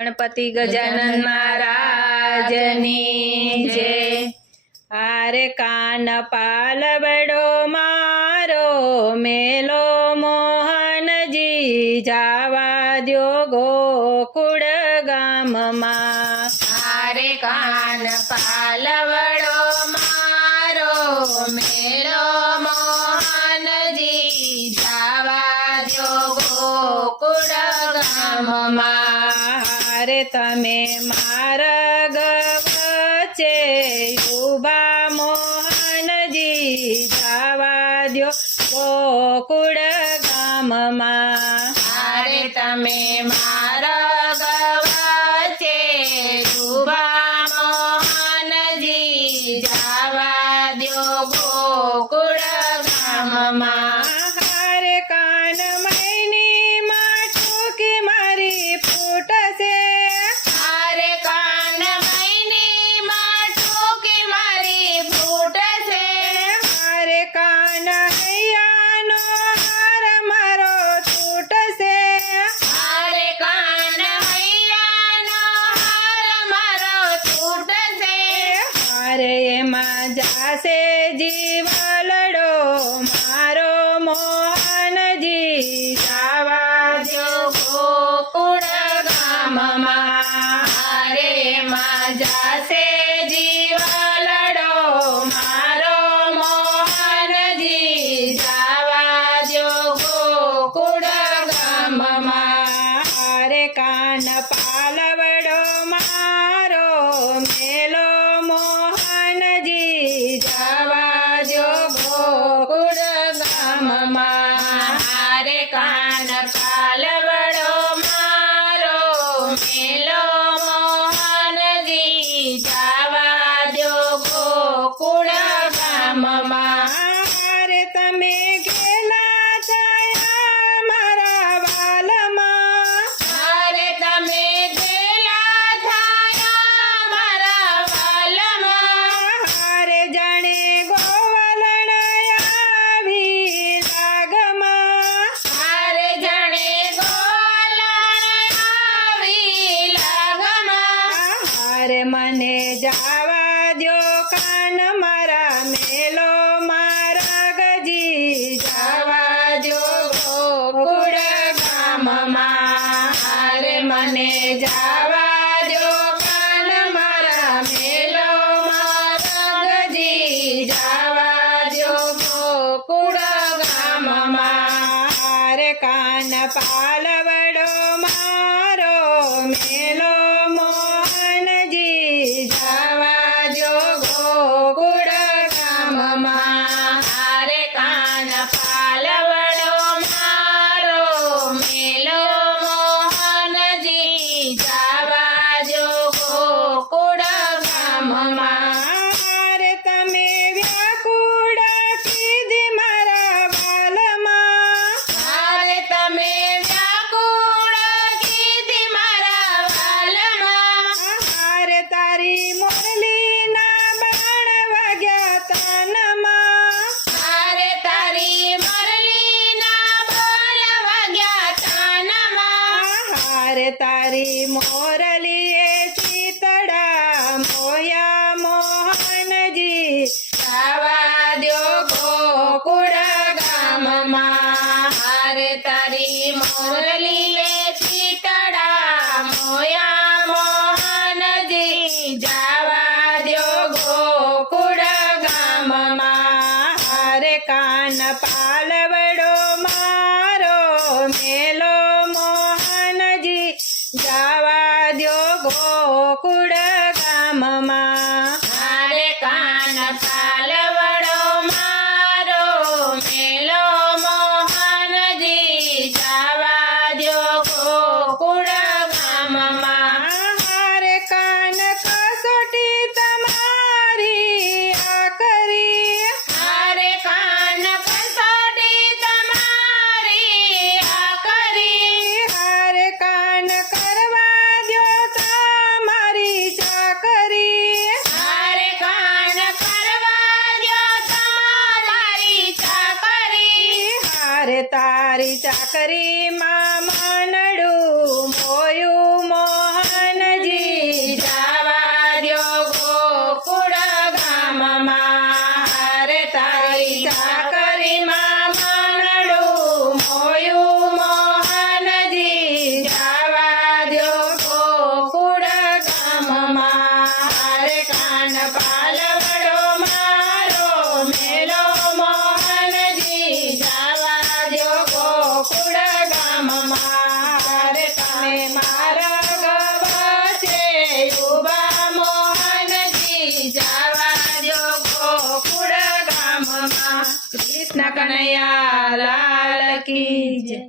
गणपति गजानन महाराजनी जय। हारे कान पालवड़ो मारो मेलो मोहन जी जावा द्यो गोकुळ गाम मां। हारे कान पालवड़ो मारो मेलो मोहन जी जावा द्यो गोकुळ गाम मां। हारे तमे मार्ग वच्चे उभा मोहन जी जावा द्यो गोकुळ गाम मां। हारे तमे मार्ग वच्चे उभा मोहन जी जावा द्यो गोकुळ गाम मां। हारे कान मैनी माठुकी मारी फूटसे। हारे कान मैनी माठुकी मारी फूटसे। हारे कान हैयानो हार मारो तूटसे। हारे कान हैयानो हार मारो तूटसे। हारे एमां जासे जीवलडो मारो मोहन जी जावा द्यो गोकुळ गाम मां। हारे मां जासे जीवलडो मारो मोहन जी जावा द्यो गोकुळ गाम मां। हारे कान पालवडो मारो मेलो मोहन जी जावा द्यो गोकुळ गाम मां। हारे कान पालवड़ो मारो मेलो मोहन जी जावा द्यो गोकुळ गाम मां। हारे तमे गेला छाया मारा बालमां। हारे तमे गेला छाया मारा वालमां। हारे जाणे गोवलण आवी लागमां। हारे जाणे गोवलण आवी लागमां। हारे मने जावा द्यो कान मारा मेलो मार्गजी जावा द्यो गोकुळ गाम मां। हारे मने जावा द्यो कान मारा मेलो मार्गजी जावा द्यो गोकुळ गाम मां। हारे कान पालवडो मारो मेलो मोहन जी जावा द्यो गोकुळ गाम मां। हारे कान पालवड़ो मारो मेलो मोहन जी जावा द्यो गोकुळ गाम मां। हारे तमे व्याकुळ कीधी मारा बालमां। हारे तमे व्याकुळ कीधी मारा वालमां। हारे तारी मुरलीना बाण वाग्या तानमा। हारे तारी मुरलीना बोल वाग्या तानमा। हारे तारी मोरलीए चितडा मोया मोहन जी जावा द्यो गोकुळ गाम मां। हारे तारी मोरलीए चितडा मोया मोहन जी जावा द्यो गोकुळ गाम मां। हारे कान पालवडो मारो मेलो मोहन जी जावा द्यो गोकुळ गाम मां। हारे कान पालवड़ो मारो मेलो मोहन जी जावा द्यो गोकुळ गाम मां। हारे कान कसोटी तमारी आकरी। हारे कान कसोटी तमारी आकरी। हारे कान करवा द्यो तमारी चाकरी। हारे कान करवा द्यो तमारी चाकरी। हारे तारी चाकरी मा मनडू मोयू मोहन કનૈયા લાલ કી જય.